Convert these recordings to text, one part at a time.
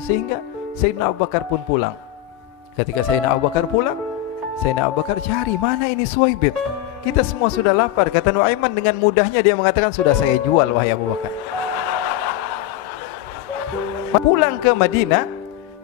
Sehingga Sayyidina Abu Bakar pun pulang. Ketika Sayyidina Abu Bakar pulang, Sayyidina Abu Bakar cari, mana ini Suwaibit? Kita semua sudah lapar. Kata Nuaiman dengan mudahnya dia mengatakan, sudah saya jual wahai Abu Bakar. Pulang ke Madinah,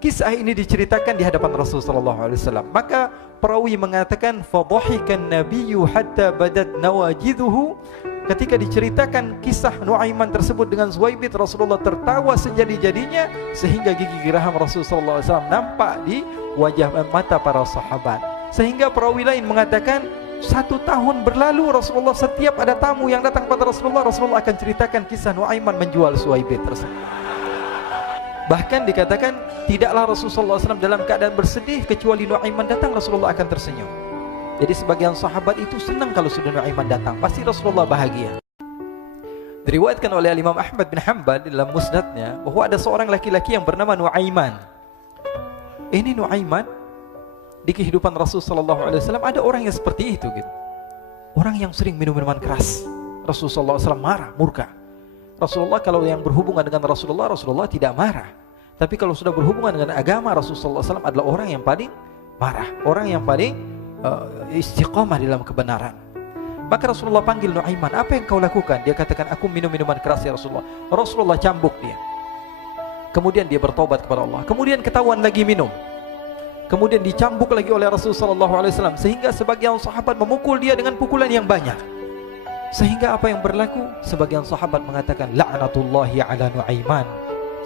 kisah ini diceritakan di hadapan Rasulullah SAW. Maka perawi mengatakan, fadhahikan nabiyyu hatta badat nawajiduhu. Ketika diceritakan kisah Nuaiman tersebut dengan Suwaibit, Rasulullah tertawa sejadi-jadinya sehingga gigi geraham Rasulullah SAW nampak di wajah mata para sahabat. Sehingga perawi lain mengatakan 1 tahun berlalu Rasulullah setiap ada tamu yang datang pada Rasulullah, Rasulullah akan ceritakan kisah Nuaiman menjual Suwaibit tersebut. Bahkan dikatakan tidaklah Rasulullah SAW dalam keadaan bersedih kecuali Nuaiman datang Rasulullah akan tersenyum. Jadi sebagian sahabat itu senang kalau sudah Nuaiman datang, pasti Rasulullah bahagia. Diriwayatkan oleh Imam Ahmad bin Hanbal dalam musnadnya bahwa ada seorang laki-laki yang bernama Nuaiman. Ini Nuaiman di kehidupan Rasulullah SAW ada orang yang seperti itu gitu. Orang yang sering minum minuman keras. Rasulullah SAW marah, murka. Rasulullah kalau yang berhubungan dengan Rasulullah tidak marah. Tapi kalau sudah berhubungan dengan agama, Rasulullah SAW adalah orang yang paling marah, orang yang paling istiqamah dalam kebenaran. Maka Rasulullah panggil Nuaiman, apa yang kau lakukan? Dia katakan, aku minum minuman keras ya Rasulullah. Rasulullah cambuk dia. Kemudian dia bertobat kepada Allah. Kemudian ketahuan lagi minum. Kemudian dicambuk lagi oleh Rasulullah SAW. Sehingga sebagian sahabat memukul dia dengan pukulan yang banyak. Sehingga apa yang berlaku? Sebagian sahabat mengatakan, la'natullahi ala Nuaiman.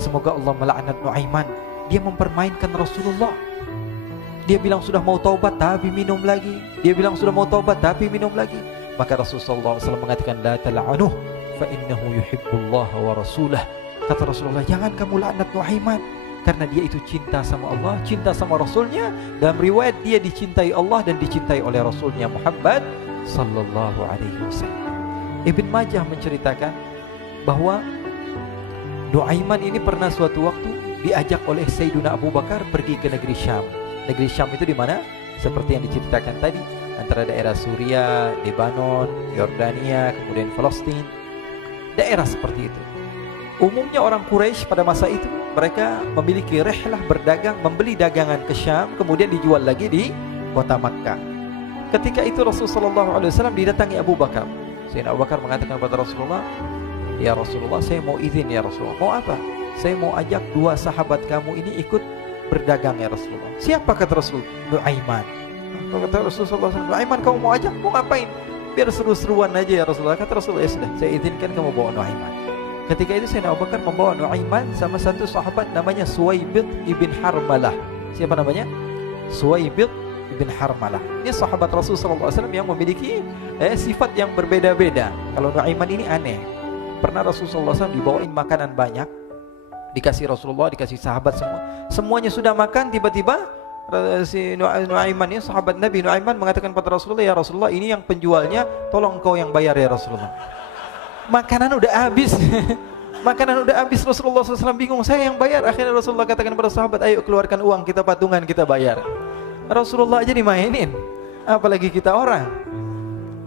Semoga Allah melaknat Nuaiman. Dia mempermainkan Rasulullah. Dia bilang sudah mau taubat tapi minum lagi. Dia bilang sudah mau taubat tapi minum lagi. Maka Rasulullah SAW mengatakan, la tal'anuh fa innahu yuhibbullah wa rasulah. Kata Rasulullah, jangan kamu laknat Nuaiman, karena dia itu cinta sama Allah, cinta sama Rasulnya. Dalam riwayat dia dicintai Allah dan dicintai oleh Rasulnya Muhammad sallallahu alaihi wasallam. Ibn Majah menceritakan bahwa Nuaiman ini pernah suatu waktu diajak oleh Sayyidina Abu Bakar pergi ke negeri Syam. Negeri Syam itu di mana? Seperti yang diceritakan tadi, antara daerah Suriah, Lebanon, Yordania, kemudian Palestina. Daerah seperti itu. Umumnya orang Quraisy pada masa itu mereka memiliki rihlah berdagang, membeli dagangan ke Syam, kemudian dijual lagi di kota Makkah. Ketika itu Rasulullah SAW didatangi Abu Bakar. Sayyidina Abu Bakar mengatakan kepada Rasulullah, ya Rasulullah, saya mau izin ya Rasulullah. Mau apa? Saya mau ajak 2 sahabat kamu ini ikut berdagang ya Rasulullah. Siapa kata Rasul? Nuaiman. Kata Rasulullah SAW, Nuaiman kamu mau ajak? Mau ngapain? Biar seru-seruan aja ya Rasulullah. Kata Rasulullah, ya sudah, saya izinkan kamu bawa Nuaiman. Ketika itu Sayyidina Abu Bakar membawa Nuaiman sama satu sahabat namanya Suwaibit ibn Harmalah. Siapa namanya? Suwaibit ibn Harmalah. Ini sahabat Rasulullah SAW yang memiliki sifat yang berbeda-beda. Kalau Nuaiman ini aneh. Pernah Rasulullah SAW dibawain makanan banyak, dikasih Rasulullah, dikasih sahabat semua. Semuanya sudah makan, tiba-tiba si Nuaiman ini, sahabat Nabi Nuaiman mengatakan kepada Rasulullah, ya Rasulullah, ini yang penjualnya, tolong kau yang bayar ya Rasulullah. Makanan udah habis. Makanan udah habis, Rasulullah SAW bingung, saya yang bayar. Akhirnya Rasulullah katakan kepada sahabat, ayo keluarkan uang, kita patungan, kita bayar. Rasulullah aja dimainin, apalagi kita orang.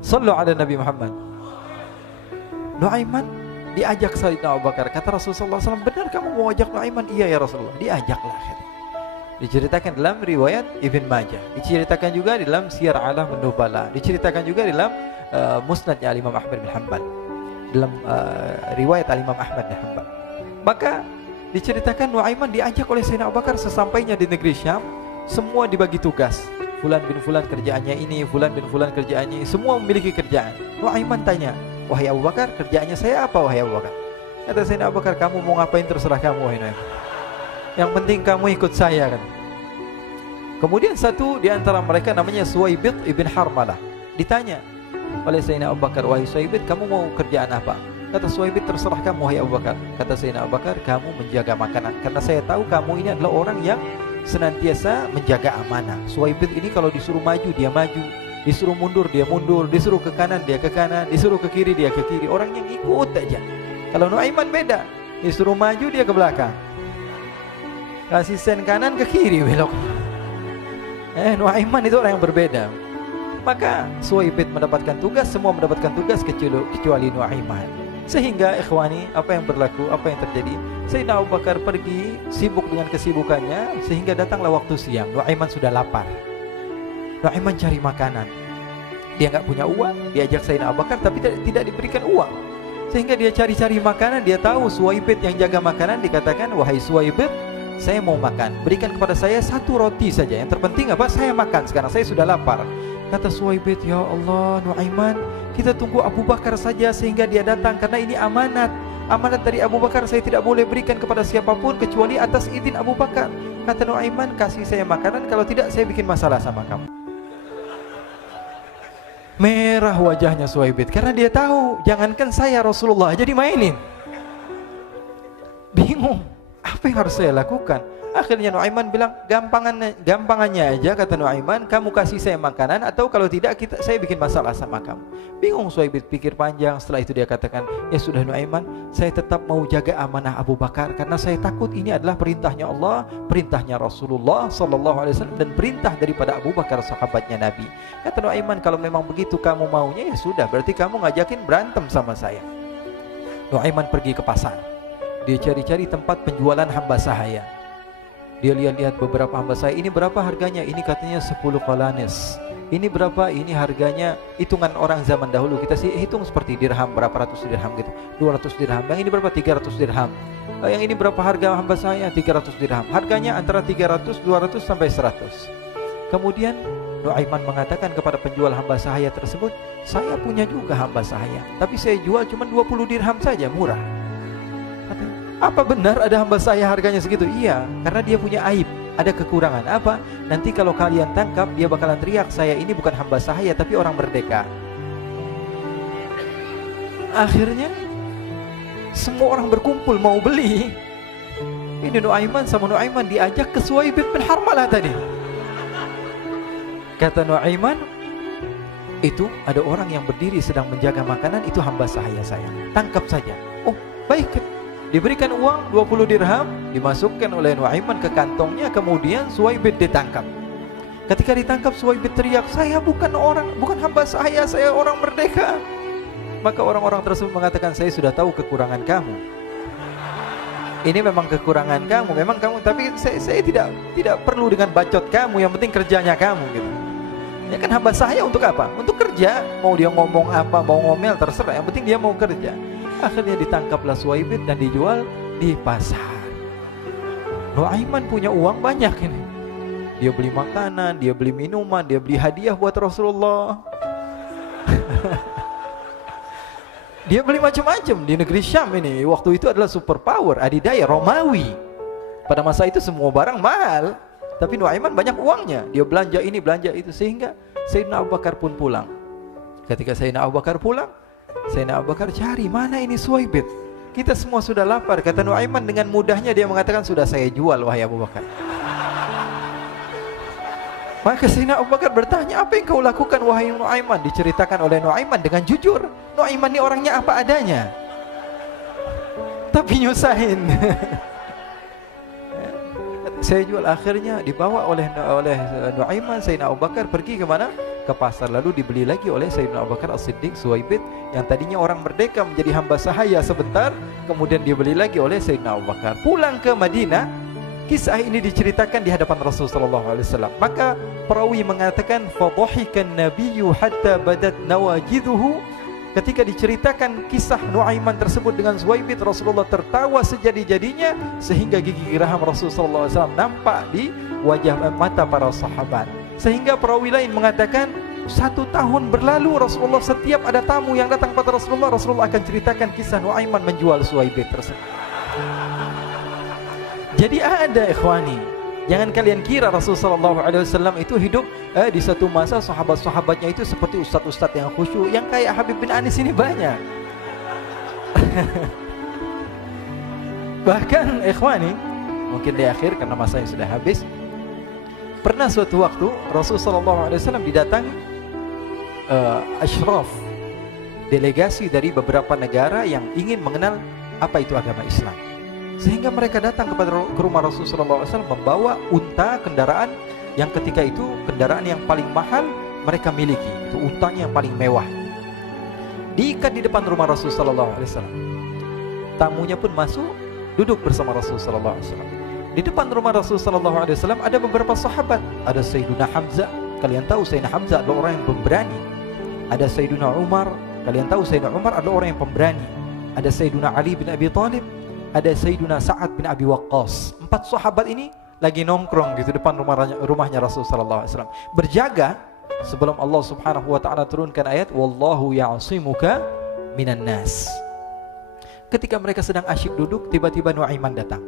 Sallu ala Nabi Muhammad. Nuaiman diajak Sayyidina Abu Bakar. Kata Rasulullah SAW, benar kamu mau ajak Nuaiman? Iya ya Rasulullah. Diajaklah. Diceritakan dalam riwayat Ibn Majah, diceritakan juga dalam Siyar A'lam An-Nubala, diceritakan juga dalam musnadnya Imam Ahmad bin Hanbal, dalam riwayat Imam Ahmad bin Hanbal. Maka diceritakan Nuaiman diajak oleh Sayyidina Abu Bakar. Sesampainya di negeri Syam, semua dibagi tugas. Fulan bin Fulan kerjaannya ini, Fulan bin Fulan kerjaannya ini, semua memiliki kerjaan. Nuaiman tanya, wahai Abu Bakar, kerjaannya saya apa wahai Abu Bakar? Kata Sayyidina Abu Bakar, kamu mau ngapain terserah kamu wahai Nuaiman. Yang penting kamu ikut saya kan. Kemudian satu di antara mereka namanya Suwaibit ibn Harmalah. Ditanya oleh Sayyidina Abu Bakar, wahai Suwaibit, kamu mau kerjaan apa? Kata Suwaibit, terserah kamu wahai Abu Bakar. Kata Sayyidina Abu Bakar, kamu menjaga makanan, karena saya tahu kamu ini adalah orang yang senantiasa menjaga amanah. Suwaibit ini kalau disuruh maju dia maju, disuruh mundur dia mundur, disuruh ke kanan dia ke kanan, disuruh ke kiri dia ke kiri. Orang yang ikut aja. Kalau Nuaiman beda, disuruh maju dia ke belakang, kasih sen kanan ke kiri belok. Nuaiman itu orang yang berbeda. Maka Suwaibit mendapatkan tugas, semua mendapatkan tugas kecuali Nuaiman. Sehingga ikhwani, apa yang berlaku, apa yang terjadi? Sayyidina Abu Bakar pergi sibuk dengan kesibukannya, sehingga datanglah waktu siang. Nuaiman sudah lapar. Nuaiman cari makanan. Dia nggak punya uang, diajak Sayyidina Abu Bakar tapi tidak diberikan uang. Sehingga dia cari-cari makanan. Dia tahu Suwaibid yang jaga makanan, dikatakan, wahai Suwaibid, saya mau makan, berikan kepada saya 1 roti saja. Yang terpenting apa? Saya makan sekarang, saya sudah lapar. Kata Suwaibid, ya Allah Nuaiman, kita tunggu Abu Bakar saja sehingga dia datang, karena ini amanat. Amanat dari Abu Bakar, saya tidak boleh berikan kepada siapapun kecuali atas izin Abu Bakar. Kata Nuaiman, kasih saya makanan, kalau tidak saya bikin masalah sama kamu. Merah wajahnya Suwaibid karena dia tahu, jangankan saya, Rasulullah jadi mainin. Bingung, apa yang harus saya lakukan? Akhirnya Nuaiman bilang, gampangannya aja, kata Nuaiman, kamu kasih saya makanan, atau kalau tidak saya bikin masalah sama kamu. Bingung Suwaibid, pikir panjang. Setelah itu dia katakan, ya sudah Nuaiman, saya tetap mau jaga amanah Abu Bakar, karena saya takut ini adalah perintahnya Allah, perintahnya Rasulullah SAW, dan perintah daripada Abu Bakar, sahabatnya Nabi. Kata Nuaiman, kalau memang begitu kamu maunya, ya sudah, berarti kamu ngajakin berantem sama saya. Nuaiman pergi ke pasar. Dia cari-cari tempat penjualan hamba sahaya. Dia lihat-lihat beberapa hamba sahaya. Ini berapa harganya? Ini katanya 10 qalanis. Ini berapa? Ini harganya, hitungan orang zaman dahulu, kita sih hitung seperti dirham, berapa ratus dirham gitu, 200 dirham. Yang ini berapa? 300 dirham. Yang ini berapa harga hamba sahaya? 300 dirham. Harganya antara 300, 200 sampai 100. Kemudian Nuaiman mengatakan kepada penjual hamba sahaya tersebut, saya punya juga hamba sahaya, tapi saya jual cuma 20 dirham saja, murah. Katanya, apa benar ada hamba saya harganya segitu? Iya, karena dia punya aib, ada kekurangan. Apa? Nanti kalau kalian tangkap, dia bakalan teriak, saya ini bukan hamba sahaya tapi orang merdeka. Akhirnya semua orang berkumpul mau beli. Ini Nuaiman sama Nuaiman diajak ke Suwaibid bin Harmalah tadi. Kata Nuaiman, itu ada orang yang berdiri sedang menjaga makanan, itu hamba sahaya saya, tangkap saja. Oh baik. Diberikan uang 20 dirham, dimasukkan oleh Nuaiman ke kantongnya, kemudian Suwaibid ditangkap. Ketika ditangkap, Suwaibid teriak, saya bukan hamba saya orang merdeka. Maka orang-orang tersebut mengatakan, saya sudah tahu kekurangan kamu. Ini memang kekurangan kamu, memang kamu, tapi saya tidak perlu dengan bacot kamu, yang penting kerjanya kamu gitu. Ya kan hamba saya untuk apa? Untuk kerja. Mau dia ngomong apa, mau ngomel terserah, yang penting dia mau kerja. Akhirnya ditangkaplah Suwaibid dan dijual di pasar. Nuaiman punya uang banyak ini. Dia beli makanan, dia beli minuman, dia beli hadiah buat Rasulullah. Dia beli macam-macam di negeri Syam ini. Waktu itu adalah superpower, adidaya Romawi. Pada masa itu semua barang mahal, tapi Nuaiman banyak uangnya. Dia belanja ini, belanja itu, sehingga Sayyidina Abu Bakar pun pulang. Ketika Sayyidina Abu Bakar pulang, Sayyidina Abu Bakar cari, mana ini Suwaibid? Kita semua sudah lapar. Kata Nuaiman dengan mudahnya dia mengatakan, sudah saya jual wahai Abu Bakar. Maka Sayyidina Abu Bakar bertanya, apa yang kau lakukan wahai Nuaiman? Diceritakan oleh Nuaiman dengan jujur. Nuaiman ini orangnya apa adanya, tapi nyusahin. Saya jual. Akhirnya dibawa oleh Nuaiman, Sayyidina Abu Bakar pergi ke mana? Ke pasar, lalu dibeli lagi oleh Sayyidina Abu Bakar As-Siddiq Suwaibid, yang tadinya orang merdeka menjadi hamba sahaya sebentar, kemudian dibeli lagi oleh Sayyidina Abu Bakar. Pulang ke Madinah, kisah ini diceritakan di hadapan Rasulullah SAW. Maka perawi mengatakan, fadhahikan nabiyyu hatta badat nawajiduhu. Ketika diceritakan kisah Nuaiman tersebut dengan Suwaibid, Rasulullah tertawa sejadi-jadinya, sehingga gigi geraham Rasulullah SAW nampak di wajah mata para sahabat. Sehingga perawi lain mengatakan, 1 tahun berlalu Rasulullah, setiap ada tamu yang datang pada Rasulullah, Rasulullah akan ceritakan kisah Nuaiman menjual Suwaibid tersebut. Jadi ada ikhwani, jangan kalian kira Rasulullah SAW itu hidup di satu masa sahabat-sahabatnya itu seperti ustadz-ustadz yang khusyuk, yang kayak Habib bin Anis ini banyak. Bahkan ikhwani, mungkin di akhir karena masanya sudah habis, pernah suatu waktu Rasulullah SAW didatangi asyraf, delegasi dari beberapa negara yang ingin mengenal apa itu agama Islam. Sehingga mereka datang ke rumah Rasulullah SAW membawa unta, kendaraan yang ketika itu kendaraan yang paling mahal mereka miliki, itu untanya yang paling mewah. Diikat di depan rumah Rasulullah SAW. Tamunya pun masuk, duduk bersama Rasul sallallahu alaihi wasallam. Di depan rumah Rasul sallallahu alaihi wasallam ada beberapa sahabat. Ada Sayyiduna Hamzah. Kalian tahu Sayyidina Hamzah adalah orang yang pemberani. Ada Sayyiduna Umar. Kalian tahu Sayyidina Umar adalah orang yang pemberani. Ada Sayyiduna Ali bin Abi Thalib. Ada Sayyiduna Sa'ad bin Abi Waqqas. 4 sahabat ini lagi nongkrong gitu depan rumahnya Rasul sallallahu alaihi wasallam, berjaga sebelum Allah Subhanahu wa taala turunkan ayat wallahu ya'simuka minan nas. Ketika mereka sedang asyik duduk, tiba-tiba Nuaiman datang.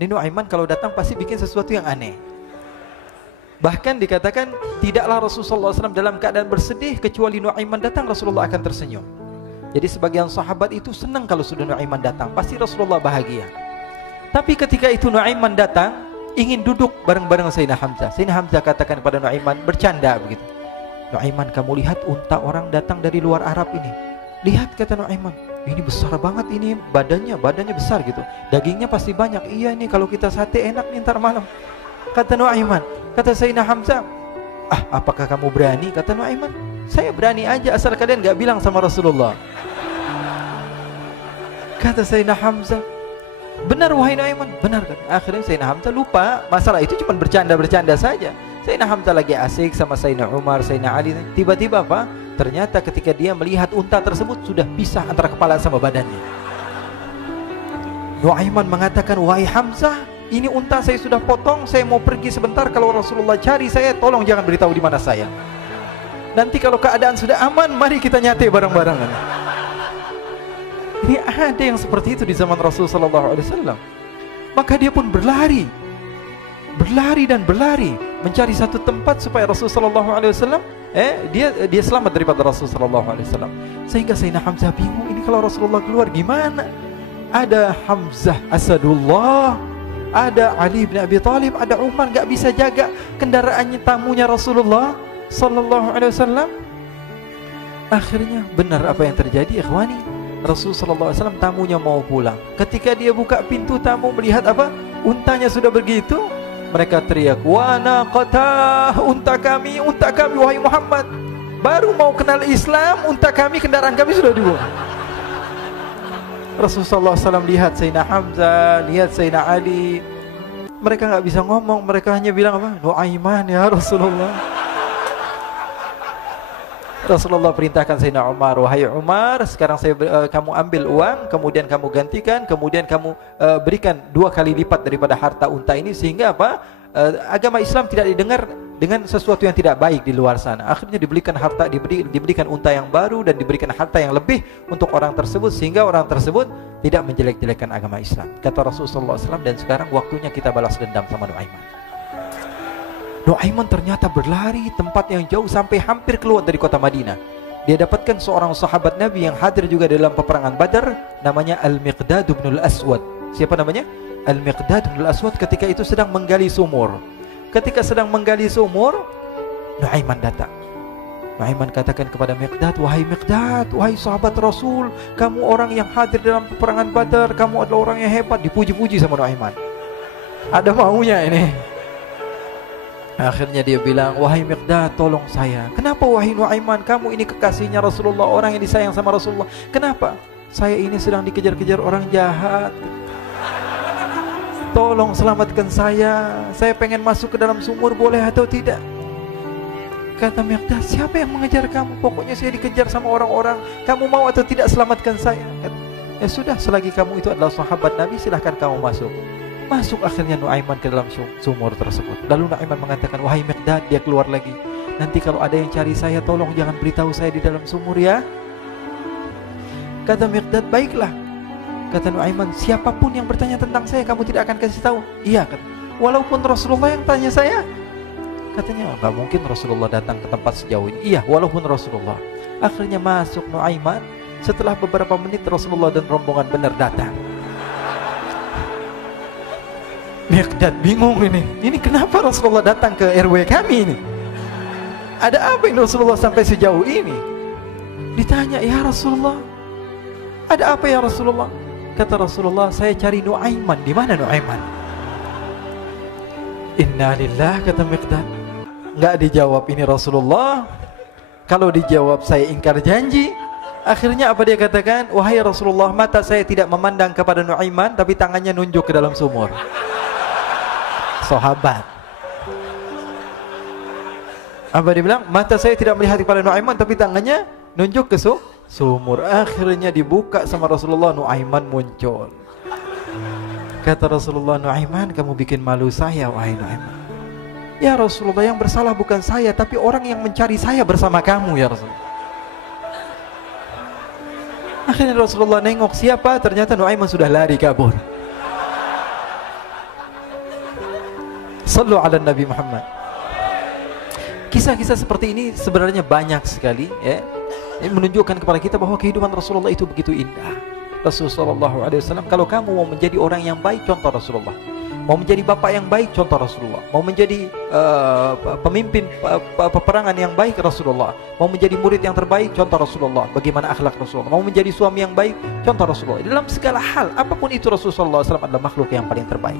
Ini Nuaiman kalau datang pasti bikin sesuatu yang aneh. Bahkan dikatakan tidaklah Rasulullah SAW dalam keadaan bersedih, kecuali Nuaiman datang Rasulullah akan tersenyum. Jadi sebagian sahabat itu senang kalau sudah Nuaiman datang, pasti Rasulullah bahagia. Tapi ketika itu Nuaiman datang, ingin duduk bareng-bareng Sayyidina Hamzah. Sayyidina Hamzah katakan kepada Nuaiman, bercanda begitu. Nuaiman, kamu lihat unta orang datang dari luar Arab ini. Lihat, kata Nuaiman, ini besar banget ini, badannya besar gitu. Dagingnya pasti banyak. Iya nih kalau kita sate enak nih ntar malam. Kata Nuaiman. Kata Sayyidina Hamzah, apakah kamu berani? Kata Nuaiman, saya berani aja asal kalian gak bilang sama Rasulullah. Kata Sayyidina Hamzah, benar wahai Nuaiman, benar kan? Akhirnya Sayyidina Hamzah lupa masalah itu, cuma bercanda-bercanda saja. Sayyidina Hamzah lagi asik sama Sayyidina Umar, Sayyidina Ali. Tiba-tiba apa? Ternyata ketika dia melihat unta tersebut sudah pisah antara kepala sama badannya. Nuaiman mengatakan, wahai Hamzah, ini unta saya sudah potong, saya mau pergi sebentar. Kalau Rasulullah cari saya, tolong jangan beritahu di mana saya. Nanti kalau keadaan sudah aman, mari kita nyate bareng-barengan. Ini ada yang seperti itu di zaman Rasul sallallahu alaihi wasallam. Maka dia pun berlari dan berlari mencari satu tempat supaya Rasul sallallahu alaihi wasallam dia selamat daripada Rasul sallallahu alaihi wasallam. Sehingga Sayyidina Hamzah bingung, ini kalau Rasulullah keluar gimana? Ada Hamzah Asadullah, ada Ali bin Abi Thalib, ada Umar, enggak bisa jaga kendaraannya tamunya Rasulullah sallallahu alaihi wasallam. Akhirnya benar apa yang terjadi, ikhwani. Rasul sallallahu alaihi wasallam tamunya mau pulang. Ketika dia buka pintu tamu melihat apa? Untanya sudah begitu. Mereka teriak, "Wa naqatah, unta kami wahai Muhammad. Baru mau kenal Islam, unta kami, kendaraan kami sudah dibuang." Rasul sallallahu alaihi wasallam lihat Sayyidina Hamzah, lihat Sayyidina Ali. Mereka enggak bisa ngomong, mereka hanya bilang apa? Nuaiman ya Rasulullah. Rasulullah perintahkan Sayyidina Umar, wahai Umar, sekarang kamu ambil uang, kemudian kamu gantikan, kemudian kamu berikan 2 kali lipat daripada harta unta ini, sehingga apa? Agama Islam tidak didengar dengan sesuatu yang tidak baik di luar sana. Akhirnya diberikan harta, diberikan unta yang baru dan diberikan harta yang lebih untuk orang tersebut, sehingga orang tersebut tidak menjelek-jelekan agama Islam. Kata Rasulullah SAW, dan sekarang waktunya kita balas dendam sama Nuaiman. Nuaiman ternyata berlari tempat yang jauh sampai hampir keluar dari kota Madinah. Dia dapatkan seorang sahabat Nabi yang hadir juga dalam peperangan Badar, namanya Al-Miqdad bin Al-Aswad. Siapa namanya? Al-Miqdad bin Al-Aswad ketika itu sedang menggali sumur. Ketika sedang menggali sumur, Nuaiman datang. Nuaiman katakan kepada Miqdad, wahai Miqdad, wahai sahabat Rasul, kamu orang yang hadir dalam peperangan Badar, kamu adalah orang yang hebat. Dipuji-puji sama Nuaiman. Ada maunya ini. Akhirnya dia bilang, wahai Miqdad, tolong saya. Kenapa wahai Nuaiman, kamu ini kekasihnya Rasulullah, orang yang disayang sama Rasulullah. Kenapa? Saya ini sedang dikejar-kejar orang jahat. Tolong selamatkan saya. Saya pengen masuk ke dalam sumur, boleh atau tidak? Kata Miqdad, siapa yang mengejar kamu? Pokoknya saya dikejar sama orang-orang. Kamu mau atau tidak selamatkan saya? Ya sudah, selagi kamu itu adalah sahabat Nabi, silahkan kamu masuk. Masuk akhirnya Nuaiman ke dalam sumur tersebut. Lalu Nuaiman mengatakan, wahai Miqdad, dia keluar lagi. Nanti kalau ada yang cari saya, tolong jangan beritahu saya di dalam sumur ya. Kata Miqdad, baiklah. Kata Nuaiman, siapapun yang bertanya tentang saya, kamu tidak akan kasih tahu? Iya, kata. Walaupun Rasulullah yang tanya saya? Katanya, enggak mungkin Rasulullah datang ke tempat sejauh ini. Iya, walaupun Rasulullah. Akhirnya masuk Nuaiman. Setelah beberapa menit Rasulullah dan rombongan benar datang. Miqdad bingung ini. Ini kenapa Rasulullah datang ke RW kami ini? Ada apa ini Rasulullah sampai sejauh ini? Ditanya, ya Rasulullah, ada apa ya Rasulullah? Kata Rasulullah, saya cari Nuaiman. Di mana Nuaiman? Innalillah, kata Miqdad. Enggak dijawab ini Rasulullah. Kalau dijawab saya ingkar janji. Akhirnya apa dia katakan? Wahai Rasulullah, mata saya tidak memandang kepada Nuaiman, tapi tangannya nunjuk ke dalam sumur. Sahabat. Apa dia bilang? Mata saya tidak melihat kepada Nuaiman, tapi tangannya nunjuk ke sumur. Akhirnya dibuka sama Rasulullah, Nuaiman muncul. Kata Rasulullah, Nuaiman, kamu bikin malu saya, wahai Nuaiman. Ya Rasulullah, yang bersalah bukan saya, tapi orang yang mencari saya bersama kamu, ya Rasulullah. Akhirnya Rasulullah nengok, siapa? Ternyata Nuaiman sudah lari kabur. Sallu ala Nabi Muhammad. Kisah-kisah seperti ini sebenarnya banyak sekali, ya. Ini menunjukkan kepada kita bahwa kehidupan Rasulullah itu begitu indah. Rasulullah SAW, kalau kamu mau menjadi orang yang baik, contoh Rasulullah. Mau menjadi bapak yang baik, contoh Rasulullah. Mau menjadi pemimpin peperangan yang baik, Rasulullah. Mau menjadi murid yang terbaik, contoh Rasulullah. Bagaimana akhlak Rasulullah. Mau menjadi suami yang baik, contoh Rasulullah. Dalam segala hal, apapun itu, Rasulullah SAW adalah makhluk yang paling terbaik.